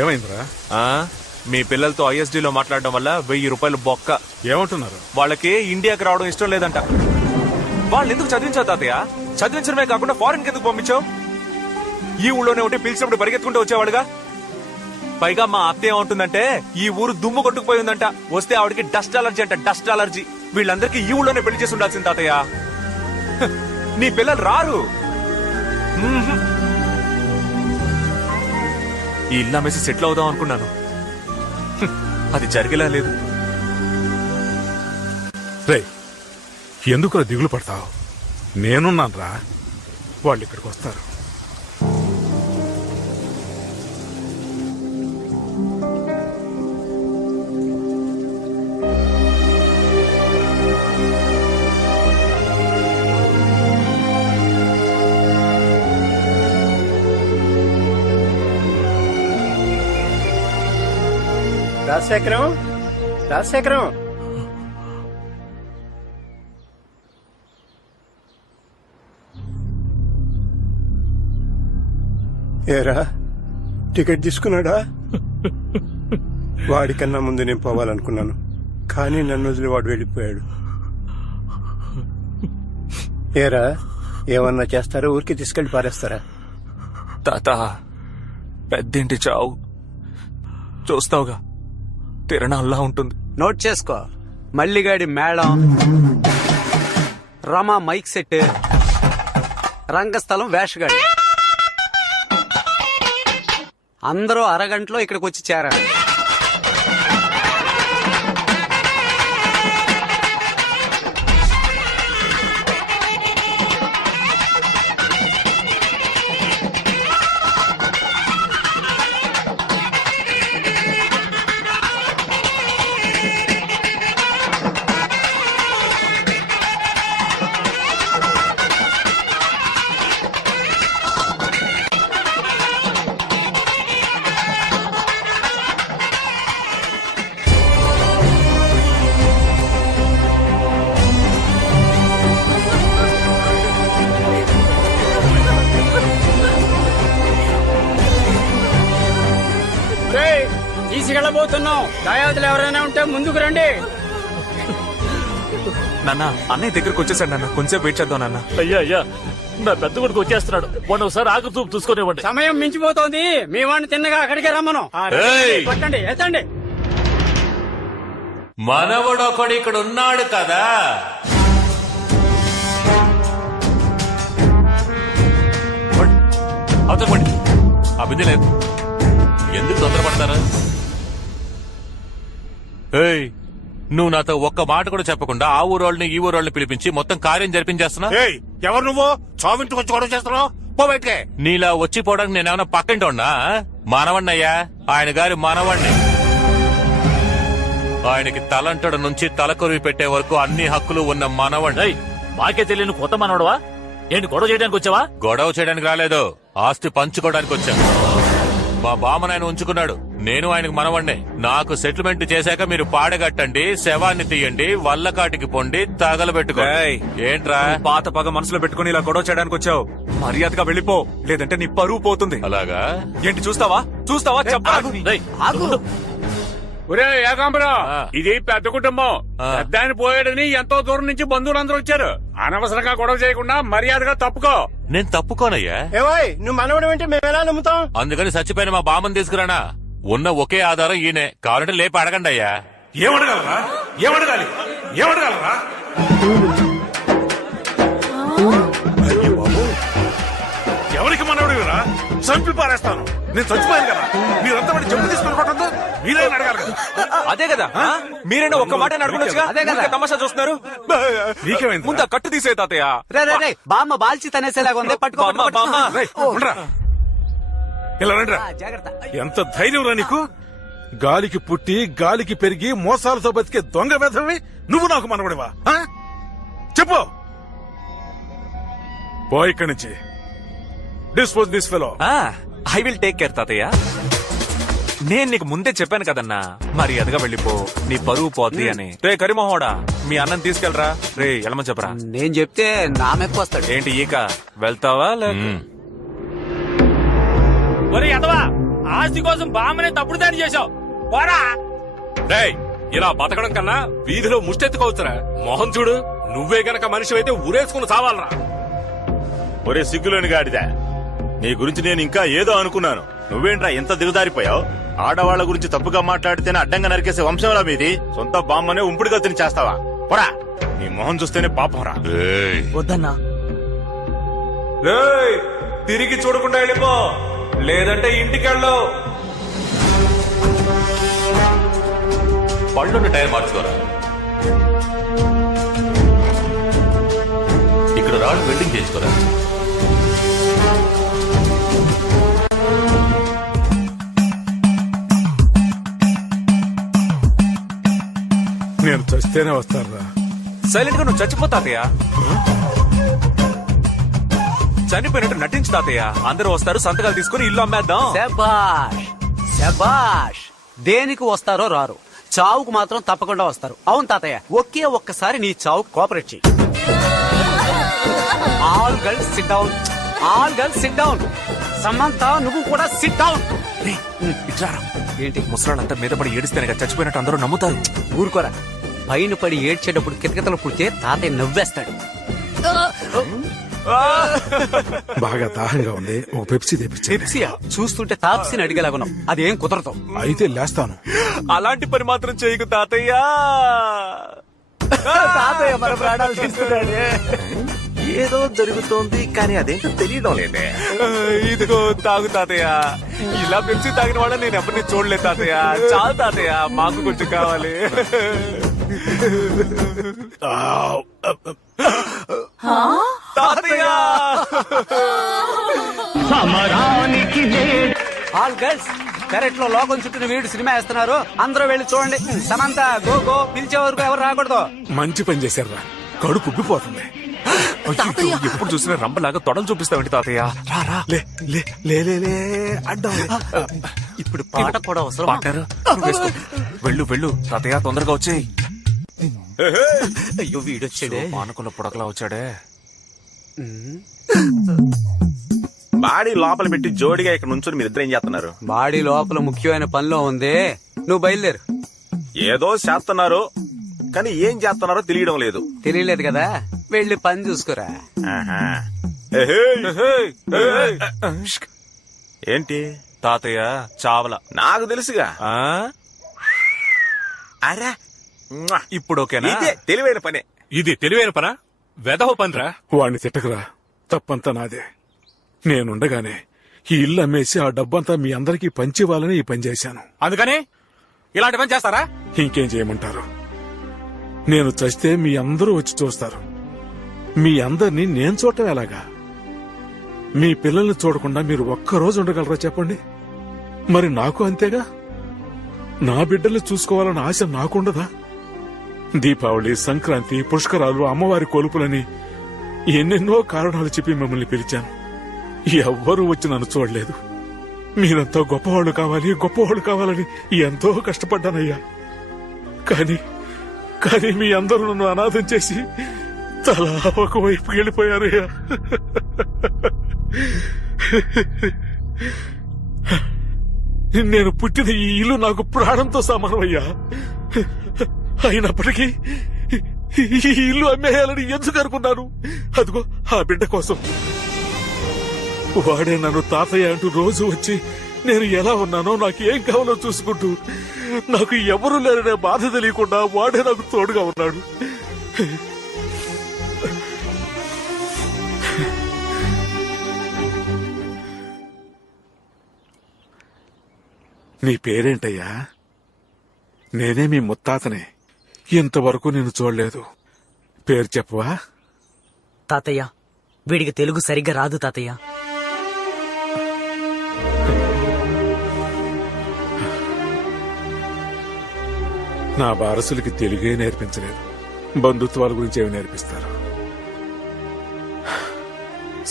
ఏమైందిరా? మీ పిల్లలతో ఐఎస్డీలో మాట్లాడడం వల్ల 1000 రూపాయలు బొక్క. ఏమంటున్నారు? వాళ్ళకి ఇండియాకి రావడం ఇష్టం లేదంట. వాళ్ళు ఎందుకు చదివించావు తాతయ్య? చదివించడమే కాకుండా ఫారెన్ ఎందుకు పంపించావు? ఈ ఊళ్ళోనే ఉంటే పిలిచినప్పుడు పరిగెత్తుకుంటూ వచ్చేవాడుగా. పైగా మా అత్త ఏమంటుందంటే ఈ ఊరు దుమ్ము కొట్టుకుపోయి ఉందంట. వస్తే ఆవిడకి డస్ట్ అలర్జీ అంట, డస్ట్ అలర్జీ. వీళ్ళందరికీ ఈ ఊళ్ళోనే పెళ్లి చేసి ఉండాల్సింది తాతయ్య. నీ పిల్లలు రారు. ఈ ఇల్లు అమ్మేసి సెటిల్ అవుదాం అనుకున్నాను. అది జరిగేలా లేదు. రే, ఎందుకురా దిగులు పడతావు? నేనున్నాను రా. వాళ్ళు ఇక్కడికి వస్తారు. రాజశేఖరం ఏరా, టికెట్ తీసుకున్నాడా? వాడికన్నా ముందు నేను పోవాలనుకున్నాను, కానీ నన్ను వదిలి వాడు వెళ్ళిపోయాడు. ఏరా, ఏమన్నా చేస్తారా? ఊరికి తీసుకెళ్లి పారేస్తారా? తాత, పెద్దింటి చావు చూస్తావుగా, తిరణాల్లా ఉంటుంది. నోట్ చేసుకో. మల్లిగాడి మేళం, రమా మైక్ సెట్, రంగస్థలం వేషగాడి, అందరూ అరగంటలో ఇక్కడికి వచ్చి చేరారు. తీసుకెళ్ళబోతున్నాం. దాయాదులు ఎవరైనా ఉంటే ముందుకు రండి. నాన్న, అన్నయ్య దగ్గరకు వచ్చేసాడు నాన్న. కొంచెం వెయిట్ చేద్దాం నాన్న. అయ్యా అయ్యా, నా పెద్ద కొడుకు వచ్చేస్తున్నాడు. వాడు ఒకసారి ఆకు చూపు చూసుకునేవ్వండి. సమయం మించిపోతోంది. మీ వాడిని తిన్నగా అక్కడికే రమ్మను. పట్టండి, ఎత్తండి. మనవడొకడు ఇక్కడ ఉన్నాడు కదా. అవతలపండి. ఆ బిందె లేదు. ఎందుకు తొందరపడతారా? నువ్వు నాతో ఒక్క మాట కూడా చెప్పకుండా ఆ ఊరోళ్ళని ఈ ఊరోళ్ళని పిలిపించి మొత్తం కార్యం జరిపించేస్తున్నా. ఎవరు నువ్వు? చావింటికి వచ్చి గొడవ చేస్తున్నావు? పోబెట్టే. నీలా వచ్చిపోవడానికి నేనేమన్నా పక్కింటి ఉన్నా? మనవణ్ణయ్యా, ఆయన గారి మనవణ్ణి. ఆయనకి తలంటడు నుంచి తలకొరివి పెట్టే వరకు అన్ని హక్కులు ఉన్న మనవణ్ణి. మాకే తెలియని కొత్త మనవడవా? ఏంటి గొడవ చేయడానికి వచ్చావా? గొడవ చేయడానికి రాలేదు, ఆస్తి పంచుకోవడానికి వచ్చాను. మా బామ్మను ఆయన ఉంచుకున్నాడు, నేను ఆయనకు మనవణ్ణే. నాకు సెటిల్మెంట్ చేశాక మీరు పాడగట్టండి, శవాన్ని తీయండి, వల్లకాటికి పొండి, తగలబెట్టుకోండి. ఏంట్రా పాత పగ మనసులో పెట్టుకుని ఇలా గొడవ చేయడానికి వచ్చావు? మర్యాదగా వెళ్ళిపో, లేదంటే నీ పరువు పోతుంది. అలాగా? ఏంటి చూస్తావా? ఒరే ఏకాంబరం, ఇది పెద్ద కుటుంబం. పెద్ద ఆయన పోయాడని ఎంతో దూరం నుంచి బంధువులందరూ వచ్చారు. అనవసరంగా గొడవ చేయకుండా మర్యాదగా తప్పుకో. నేను తప్పుకోనయ్యా. ఏవోయ్, నువ్వు మనవడం అంటే మేము ఎలా నమ్ముతాం? అందుకని చచ్చిపోయిన మా బామ్మని తీసుకురానా? ఉన్న ఒకే ఆధారం ఈయనే. కావాలంటే లేపి అడగండి అయ్యా. ఏమడగలరా? ఏమడగలరా? ఎవరికి మనవడిరా? చంపి పారేస్తాను. నేను చచ్చిపోయాను కదా, మీరంతా వాడి చెప్పు తీసుకుని కొట్టద్దు. మీరే అడగాలి కదా. అదే కదా, మీరైనా ఒక్క మాట అడగొచ్చుగా. తమాషా చూస్తున్నారు. ముందు కట్టు తీసే తాతయ్య. బామ్మ బాల్చి తనేసేలాగా ఉంది. పట్టుకో. ఇలా రండిరా. ఎంత ధైర్యం రా నీకు? గాలికి పుట్టి గాలికి పెరిగి మోసాలతో బతికే దొంగ వెధవి నువ్వు నాకు మనవడివా? చెప్పు. పో ఇక్కడి నుంచి. Dispose this fellow. I will take care తాతయ్య. నేను నీకు ముందే చెప్పాను కదన్నా, మర్యాదగా వెళ్ళిపో, నీ పరువు పోద్ది అని. రే కరిమోహోడా, మీ అన్నం తీసుకెళ్ళరా. రే ఎలమని చెప్పరా. నేను చెప్తే నా మెప్పు వస్తాడు. ఏంటి ఈక వెళ్తావా? ఒరే ఎదవా, ఆస్తి కోసం బామ్మనే తప్పుడు దాడి చేశావు పోరా. రేయ్ ఇలా బతకడం కన్నా వీధిలో ముష్టెత్తుకోవచ్చురా. మొహం చూడు, నువ్వే గనక మనిషి అయితే ఊరేసుకుని చావాలరా. ఒరే సిగ్గులోని గాడిదా, నీ గురించి నేను ఇంకా ఏదో అనుకున్నాను. నువ్వేంట్రా ఎంత దిగదారిపోయావు? ఆడవాళ్ల గురించి తప్పుగా మాట్లాడితేనే అడ్డంగా నరికేసే వంశంలా మీది. సొంత బామ్మనే ఉంపుడుగా తిని చేస్తావా? పోరా, నీ మొహం చూస్తేనే పాపంరా. ఏయ్, వద్దన్నా. రేయ్, తిరిగి చూడకుండా వెళ్ళిపో, లేదంటే ఇంటికి వెళ్ళవు. పళ్ళున్న టైర్ మార్చుకోరా. ఇక్కడ రాళ్ళు వెల్డింగ్ చేయించుకోరా. నేను చస్తేనే వస్తారా? సైలెంట్ గా నువ్వు చచ్చిపో తాతయ్య. చనిపోయినట్టు నటించు తాతయ్య. అందరూ వస్తారు, సంతకాలు తీసుకుని ఇల్లు అమ్మేద్దాం. శబాష్ శబాష్. దేనికి వస్తారో రారు, చావుకు మాత్రం తప్పకుండా వస్తారు. అవును తాతయ్య, ఒకే ఒక్కసారి నీ చావుకు కోఆపరేట్ చెయ్యి. All girls SIT down, all girls SIT down. Samantha నువ్వు కూడా సిట్ డౌన్. ఇట్లారా, ఏంటి ముసలాళ్ళంతా మీద పడి ఏడిస్తేనే కదా చచ్చిపోయినట్టు అందరూ నమ్ముతారు. ఊరుకోరా. పైన పడి ఏడ్చేటప్పుడు కితకితలు పుడితే తాతయ్య నవ్వేస్తాడు. బాగా దాహంగా ఉంది, ఒక పెప్సీ తెప్పించే. పెప్సియా? చూస్తుంటే తాప్సిని అడిగేలాగున్నావు. అదేం కుదరదు. అయితే లేస్తాను. అలాంటి పని మాత్రం చేయకు తాతయ్య. తాతయ్య మన ప్రాణాలు తీసుకున్నాడే. ఏదో జరుగుతోంది కానీ అదేంటో తెలియడం లేదే. ఇదిగో తాగు తాతయ్య. ఇలా పెంచి తాగిన వాళ్ళని నేను ఎవరిని చూడలేదు తాతయ్య. చాలు తాతయ్య, మాకు కొంచెం కావాలి. తాతయ్య, ఆల్ గర్ల్స్ కరెక్ట్ లో లోకం చుట్టూ వీడు సినిమా వేస్తున్నారు. అందరూ వెళ్ళి చూడండి. సమంత గో గో, పిలిచే వరకు ఎవరు రాకూడదు. మంచి పని చేశారా, కడుపు ఉబ్బిపోతుంది. అయ్యో, ఎప్పుడు చూసినా రంబలాగా తొడలు చూపిస్తావేంటి తాతయ్య? రా రా. లే లే లే లే లే అడ్డం. ఇప్పుడు పాట కూడా అవసరం. పార్ట్నర్, నువ్వు వేసుకో. వెళ్ళు వెళ్ళు తాతయ్య, తొందరగా వచ్చేయ్. అయ్యో వీడొచ్చాడే. మానకుల పుడకలా వచ్చాడే. బాడీ లోపల పెట్టి జోడిగా ఇక్కడ నుంచొని మీరిద్దరు ఏం చేస్తున్నారు? బాడీ లోపల ముఖ్యమైన పనిలో ఉంది, నువ్వు బయలుదేరు. ఏదో చేస్తున్నారు కానీ ఏం చేస్తున్నారో తెలియడం లేదు. తెలియలేదు కదా, వెళ్ళి పని చూసుకోరా. ఆహా. ఏంటి తాతయ్య చావల. నాకు తెలుసుగా. ఆ? అరే ఇప్పుడు ఓకేనా? ఇదే తెలివైన పనే. ఇది తెలివైన పనా? వెధవ పనిరా. వాణ్ణి తిట్టకరా, తప్పంతా నాదే. నేనుండగానే ఈ ఇల్లు అమ్మేసి ఆ డబ్బంతా మీ అందరికీ పంచివ్వాలని ఈ పని చేశాను. అందుకని ఇలాంటి పని చేస్తారా? ఇంకేం చేయమంటారు? నేను చస్తే మీ అందరూ వచ్చి చూస్తారు. మీ అందరినీ నేను చూడటం ఎలాగా? మీ పిల్లల్ని చూడకుండా మీరు ఒక్కరోజు ఉండగలరా చెప్పండి? మరి నాకు అంతేగా. నా బిడ్డల్ని చూసుకోవాలన్న ఆశ నాకుండదా? దీపావళి, సంక్రాంతి, పుష్కరాలు, అమ్మవారి కొలుపులని ఎన్నెన్నో కారణాలు చెప్పి మిమ్మల్ని పిలిచాను. ఎవ్వరూ వచ్చి నన్ను చూడలేదు. మీరంతా గొప్పవాళ్ళు కావాలి, గొప్పవాళ్ళు కావాలని ఎంతో కష్టపడ్డానయ్యా. కానీ కానీ మీ అందరూ నన్ను అనాథం చేసి తలా ఒకవైపు వెళ్ళిపోయారయ్యా. నేను పుట్టిన ఈ ఇల్లు నాకు ప్రాణంతో సమానమయ్యా. అయినప్పటికీ ఈ ఇల్లు అమ్మేయాలని ఎందుకు అనుకున్నాను? అదిగో ఆ బిడ్డ కోసం. వాడే నన్ను తాతయ్య అంటూ రోజు వచ్చి నేను ఎలా ఉన్నానో, నాకు ఏం కావాలో చూసుకుంటూ, నాకు ఎవరూ లేరనే బాధ తెలియకుండా వాడే నాకు తోడుగా ఉన్నాడు. నీ పేరేంటయ్యా? నేనే మీ ముత్తాతనే. ఇంతవరకు నేను చూడలేదు. పేరు చెప్పవా? తాతయ్య, వీడికి తెలుగు సరిగ్గా రాదు తాతయ్య. నా వారసులకి తెలుగే నేర్పించలేదు, బంధుత్వాల గురించి ఏమి నేర్పిస్తారు?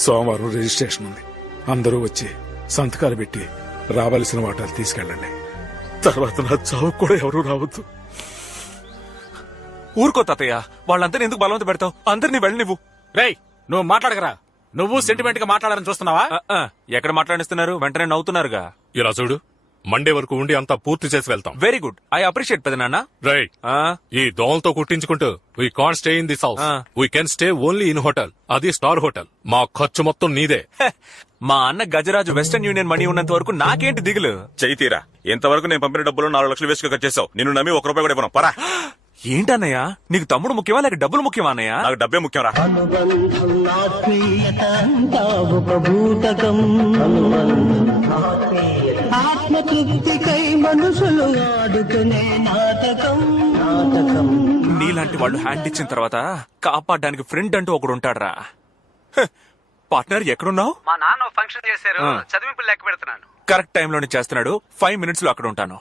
సోమవారం రిజిస్ట్రేషన్ ఉంది. అందరూ వచ్చి సంతకాలు పెట్టి రావాల్సిన వాటాలు తీసుకెళ్ళండి. తర్వాత నా చావు కూడా ఎవరూ రావద్దు. ఊరుకో తాతయ్య, వాళ్ళందరినీ ఎందుకు బలవంత పెడతావు? అందరినీ వెళ్ళి నువ్వు. రేయ్, నువ్వు మాట్లాడకరా. నువ్వు సెంటిమెంట్ గా మాట్లాడాలని చూస్తున్నావా? ఎక్కడ మాట్లాడిస్తున్నారు? వెంటనే నవ్వుతున్నారుగా. ఇలా చూడు, మండే వరకు ఉండి అంతా పూర్తి చేసి వెళ్తాం. వెరీ గుడ్, ఐ అప్రిషియేట్ పెదనాన్న. రైట్. ఈ దోమలతో కుట్టించుకుంటూ we can't stay in this house. We can stay only in hotel, అది స్టార్ హోటల్. మా ఖర్చు మొత్తం నీదే. మా అన్న గజరాజు వెస్టర్న్ యూనియన్ మనీ ఉన్నంత వరకు నాకేంటి దిగులు. చైతీరా, ఇంతవరకు నేను పంపిన డబ్బులు 4 లక్షలు వేసుకు ఖర్చు చేసావు. నిన్ను నమ్మి 1 రూపాయి కూడా ఇవ్వను. పరా. ఏంటన్నయ్య, నీకు తమ్ముడు ముఖ్యమా లేక డబ్బులు ముఖ్యమా అన్నయ్య? నాకు డబ్బే ముఖ్యం రా. ఆత్మతృప్తికై మనుషులు ఆడుకునే నాటకం. నీలాంటి వాళ్ళు హ్యాండ్ ఇచ్చిన తర్వాత కాపాడడానికి ఫ్రెండ్ అంటూ ఒకడు ఉంటాడ్రా. పార్ట్నర్ ఎక్కడున్నావు? మా నాన్న ఫంక్షన్ చేశారు, చదివింపులు లెక్క పెడుతున్నాను. కరెక్ట్ టైంలోనే చేస్తున్నాడు. 5 minutes లో అక్కడ ఉంటాను.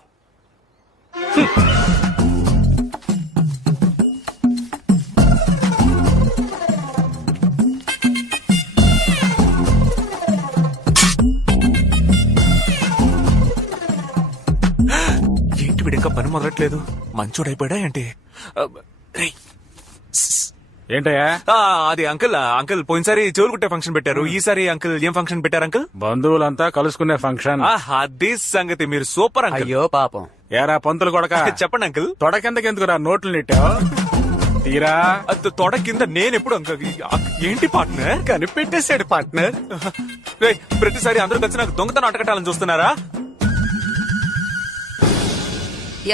ఏంటి వీడింకా పని మొదలట్లేదు? మంచోడైపోయాడా ఏంటి? రేయ్. ఏంటయ్యా? అది అంకుల్ పోయినసారి చెవులు కుట్టే ఫంక్షన్ పెట్టారు. ఈసారి అంకుల్ ఏం ఫంక్షన్ పెట్టారు అంకుల్? బంధువులంతా కలుసుకునే ఫంక్షన్. అది సంగతి. మీరు సూపర్ అంకుల్. అయ్యో పాపం. ఏరా పంతులు కొడక, చెప్పండి అంకుల్. తొడకెందుకెందుకురా నోట్లు నెట్టావు? తీరా తొడ కింద నేనెప్పుడు అంకుల్? ఏంటి పార్ట్నర్? కనిపెట్టేశాడు పార్ట్నర్. ప్రతిసారి అందరూ కలిసి నాకు దొంగతనం అటకట్టాలని చూస్తున్నారా?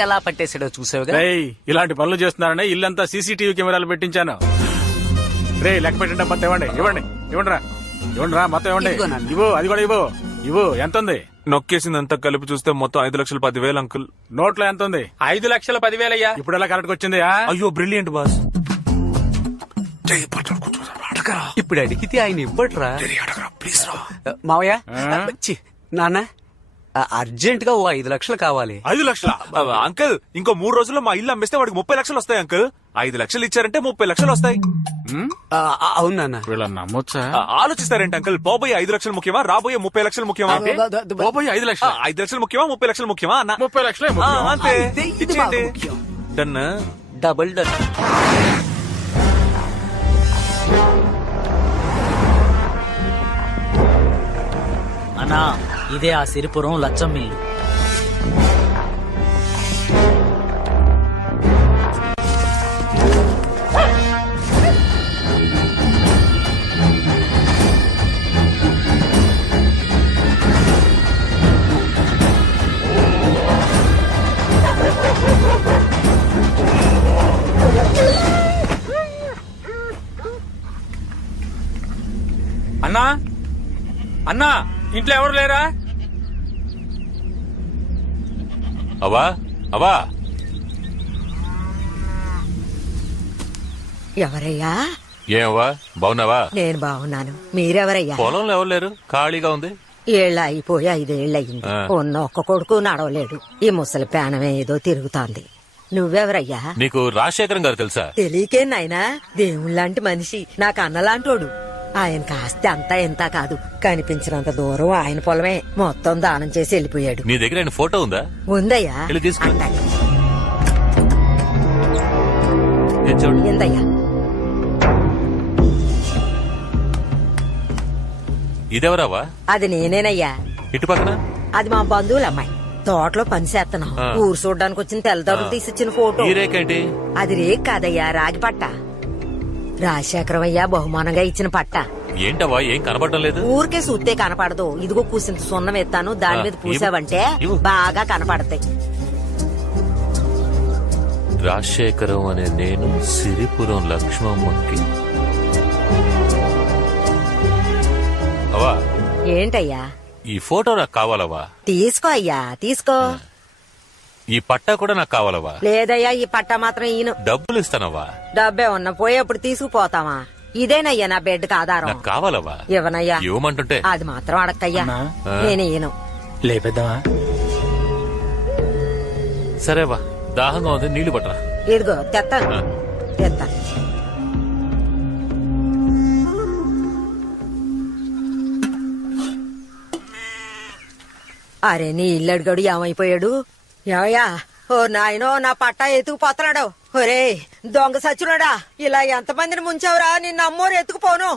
ఎలా పట్టేశాడో చూసావుగా. రేయ్, ఇలాంటి పనులు చేస్తున్నారనే ఇల్లంతా సీసీటీవీ కెమెరాలు పెట్టించాను. రే, లెక్క పెట్టండి. మొత్తం ఇవ్వండి. ఇవ్వండిరా మొత్తం ఇవ్వండి. ఇదిగో నాన్న. ఇవ్వు, అది కూడా ఇవ్వు. ఎంత ఉంది? నొక్కేసిందంతా కలిపి చూస్తే మొత్తం 5,10,000 అంకుల్. నోట్లో ఎంత ఉంది? 5,10,000 అయ్యా. ఇప్పుడు ఎలా కరెక్ట్ వచ్చింది? అయ్యో బ్రిలియంట్ బాస్. ఇప్పుడు అడిగితే ఆయన ఇవ్వట్రా. మావయ్య, ఛీ, నాన్న అర్జెంట్ గా 5 లక్షలు కావాలి. 5 లక్షల అంకుల్? ఇంకో 3 రోజుల్లో మా ఇల్లు అమ్మేస్తే వాడికి 30 లక్షలు వస్తాయి అంకుల్. 5 లక్షలు ఇచ్చారంటే 30 లక్షలు వస్తాయి. అవును నాన్న. వీళ్ళని నమ్మొచ్చా? ఆలోచిస్తారేంటి అంకుల్? పోబోయే 5 లక్షలు ముఖ్యమా, రాబోయే 30 లక్షలు ముఖ్యమా? 5 లక్షలు. 5 లక్షలు ముఖ్యమా, 30 లక్షలు ముఖ్యమా అన్న? 30 లక్షలే అంతే. ఇది బాగా ముఖ్యం. డన్. Double done. అన్నా, ఇదే ఆ సిరిపురం లచ్చం మిల్లు. అన్నా, ఇంట్లో ఎవరు లేరా? అవా ఎవరయ్యా? ఏమవ్వా, బాగున్నావా? నేను బాగున్నాను. మీరెవరయ్యా? పొలంలో ఎవరు లేరు, ఖాళీగా ఉంది. ఏళ్ళు అయిపోయి 5 ఏళ్ళు అయింది. ఉన్న ఒక్క కొడుకు నడవలేడు. ఈ ముసలి పేనమే ఏదో తిరుగుతోంది. నువ్వెవరయ్యా? నీకు రాజశేఖరం గారు తెలుసా? తెలియకే నాయనా, దేవుళ్ళంటి మనిషి, నాకు అన్నలాంటోడు. ఆయన కాస్త అంతా ఎంత కాదు, కనిపించినంత దూరం ఆయన పొలమే. మొత్తం దానం చేసి వెళ్ళిపోయాడు. నీ దగ్గర ఆయన ఫోటో ఉందా? ఉందయ్యా. తీసుకు. ఎందయ్యా? ఇదెవరావా? అది నేనేనయ్యా. ఇటు పక్కన అది మా బంధువుల అమ్మాయి. తోటలో పని చేస్తున్నాం. ఊరు చూడడానికి వచ్చిన తెల్లదొరలు తీసిచ్చిన ఫోటో. ఈ రేకేంటి? అది రేక్ కాదయ్యా, రాగి పట్ట. రాజశేఖరం అయ్యా బహుమానంగా ఇచ్చిన పట్ట. ఏంటవా, ఏం కనపడడం లేదు? ఊరికే సూత్తే కనపడదు. ఇదిగో కూసింత సున్నం ఎత్తాను, దాని మీద పూసావంటే బాగా కనపడతాయి. రాజశేఖరం అనే నేను సిరిపురం లక్ష్మమ్మకి. అవా, ఏంటయ్యా? ఈ ఫోటో నాకు కావాలవా? తీసుకో అయ్యా, తీసుకో. ఈ పట్టా కూడా నాకు కావాలవా? లేదయ్యా, ఈ పట్ట మాత్రం ఈయన. డబ్బులు ఇస్తానవా? డబ్బే ఉన్నా పోయేప్పుడు తీసుకుపోతావా? ఇదేనయ్యా నా బెడ్కి ఆధారం. నాకు కావాలవా? ఇవ్వనయ్యా. ఇవ్వమంటుంటే అది మాత్రం అడక్కయ్యా, నేను ఈయను. లేపేద్దామా? సరేవా, దాహంగా ఉంది, నీళ్లు పట్టరా. ఇదిగో తెత్తాను. అరే, నీ ఇల్లు అడిగాడు ఏమైపోయాడు? ఏమయ్యా? ఓ నాయనో, నా పట్టా ఎత్తుకుపోతున్నాడు. ఒరే దొంగ సచ్చునాడా, ఇలా ఎంతమందిని ముంచావురా? నిన్న అమ్మోరు ఎత్తుకుపోను.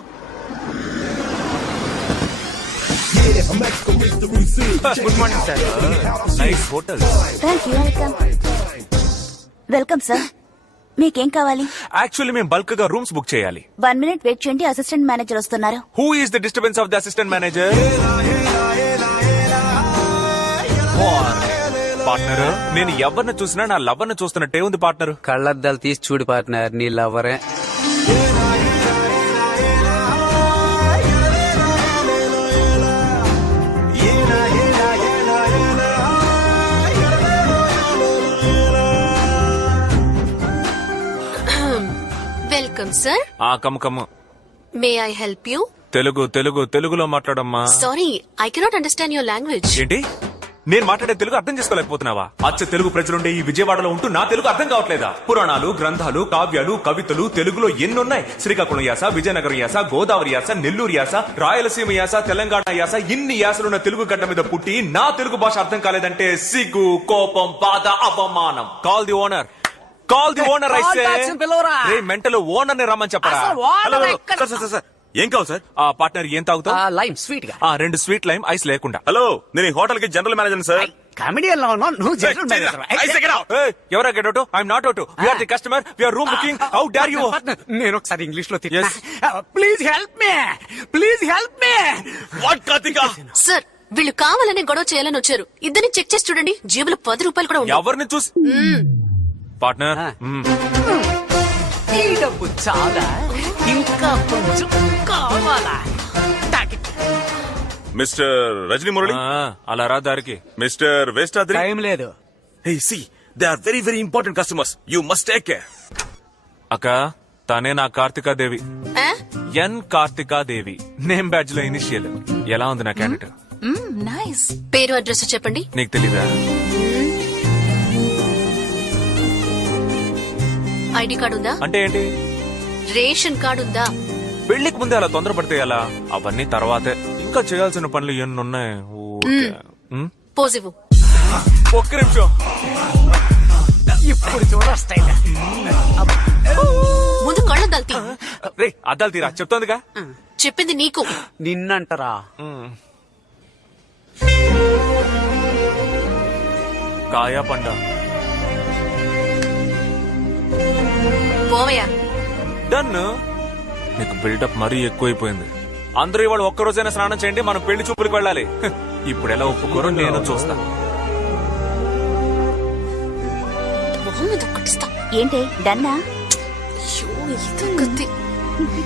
Good morning sir. Nice hotel. Thank you. Welcome sir. మీకేం కావాలి? యాక్చువల్లీ మేము బల్క్ గా రూమ్స్ బుక్ చేయాలి. 1 minute వెయిట్ చేయండి, అసిస్టెంట్ మేనేజర్ వస్తున్నారు. Who is the disturbance of the assistant manager? Partner, నేను ఎవరిని చూసినా నా లవర్ ని చూస్తున్నట్టే ఉంది పార్ట్నర్. కళ్ళద్దాలు తీసి చూడు పార్ట్నర్, నీ లవరే. Welcome sir. కమ్ము మే ఐ హెల్ప్ యూ? తెలుగులో మాట్లాడమ్మా. Sorry, I cannot understand your language. ఏంటి, నేను మాట్లాడే తెలుగు అర్థం చేసుకోలేకపోతున్నావా? అచ్చ తెలుగు ప్రజలుండే ఈ విజయవాడలో ఉంటూ నా తెలుగు అర్థం కావట్లేదా? పురాణాలు, గ్రంథాలు, కావ్యాలు, కవితలు తెలుగులో ఎన్నున్నాయి. శ్రీకాకుళం యాస, విజయనగరం యాస, గోదావరి యాస, నెల్లూరు యాస, రాయలసీమ యాస, తెలంగాణ యాస, ఇన్ని యాసలున్న తెలుగు గడ్డ మీద పుట్టి నా తెలుగు భాష అర్థం కాలేదంటే సిగ్గు, కోపం, బాధ, అవమానం. Call the owner. Call the owner. అయితే మెంటల్ ఓనర్ ని రమ్మని చెప్పరా? ఏం కావాలి సార్? పార్ట్నర్ ఏం తాగుతావు? లైమ్ స్వీట్ గా. 2 స్వీట్ లైమ్, ఐస్ లేకుండా. హలో, నేను ఈ హోటల్ కి జనరల్ మేనేజర్ సార్. కామెడియన్ లో ఉన్నావు నువ్వు, జనరల్ మేనేజర్. ఎవరా get out? I'm not out. We are the customer, we are room booking. How dare you? నేను ఒకసారి ఇంగ్లీష్ లో please help me, please help me. What Karthika? Sir, వీళ్ళు కావాలని గొడవ చేయాలని వచ్చారు. ఇద్దరిని చెక్ చేసి చూడండి, జేబులో 10 రూపాయలు కూడా ఉన్నాయి. ఎవరిని చూసి? పార్ట్నర్, ఈ డబ్బు చాలా, ఇంకా కొంచెం కావాలా? మిస్టర్ రజనీ మురళి, అలా రా దారికి. మిస్టర్ వేస్టాద్రి. టైం లేదు. Hey, see, they are very, very important customers. You must take care. అక్క, తనే నా కార్తికాదేవి. ఎన్ కార్తికాదేవి. నేమ్ బ్యాడ్జ్ లో ఇనిషియల్. ఎలా ఉంది నా క్యాండిడేట్? నైస్. పేరు, అడ్రస్ చెప్పండి. నీకు తెలీదా? ఐడి కార్డు ఉందా? అంటే ఏంటి? రేషన్ కార్డు ఉందా? పెళ్లికి ముందే అలా తొందరపడితే ఎలా? అవన్నీ తర్వాతే. ఇంకా చేయాల్సిన పనులు ఎన్నున్నాయి. పోజివ్. ఒక్క నిమిషం. ఇప్పుడు చూడొస్తాయి. ముందు కళ్ళు దల్తీ. రే, అద్దాలు తీరా, చెప్తోందిగా. చెప్పింది నీకు. నిన్నంటరా? కాయా పండ. పోవయ్యా. డన్. నీకు బిల్డప్ మరీ ఎక్కువైపోయింది. అందరూ ఇవాళ ఒక్కరోజైనా స్నానం చేయండి, మనం పెళ్లి చూపులకు వెళ్ళాలి. ఇప్పుడు ఎలా ఒప్పుకోరో నేను చూస్తా. ఏంటి డన్నా? అయ్యో, ఇది